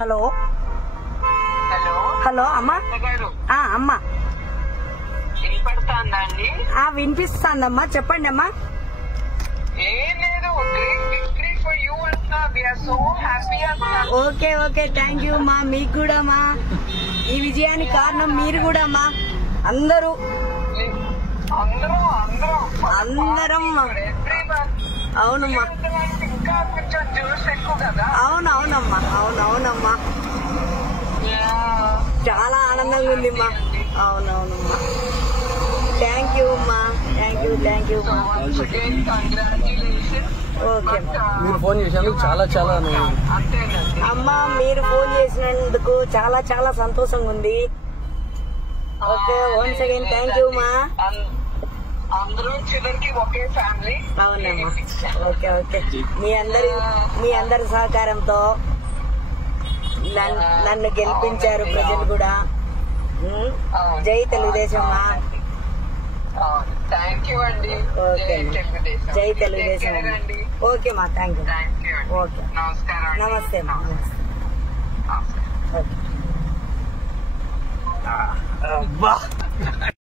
Hello hello hello అమ్మా. అమ్మా వినపడుతుందండి? వినిపిస్తుందమ్మా, చెప్పండి అమ్మా. ఏం లేదు, గ్రేట్ విక్టరీ ఫర్ యూ అంటున్నా. వి ఆర్ సో హ్యాపీ అంటున్నా. ఓకే ఓకే, థ్యాంక్ యూ మా. మీకు కూడా మా, ఈ విజయానికి కారణం మీరు కూడా మా. అందరూ అందరం అవునమ్మా. ఇంకా కొంచెం జ్యూస్ ఎక్కువ కదా. అవునవునమ్మా, అవునవునమ్మా, చాలా ఆనందంగా ఉంది మా. అవునవునమ్మా, థ్యాంక్ యూ అమ్మా, థ్యాంక్ యూ మా. ఓకే మీరు ఫోన్ చేసినందుకు చాలా చాలా అమ్మా, మీరు ఫోన్ చేసినందుకు చాలా చాలా సంతోషంగా ఉంది. Okay, once again thank you మా. అందరూ చివరికి ఒకే ఫ్యామిలీ. అవునమ్మా, ఓకే ఓకే. మీ అందరి సహకారంతో నన్ను గెలిపించారు ప్రజలు కూడా. జై తెలుగుదేశం మా. థ్యాంక్ యూ అండి. ఓకే, జై తెలుగుదేశం. ఓకే మా, థ్యాంక్ యూ. ఓకే, నమస్కారం. నమస్తే మా, నమస్తే. ఓకే.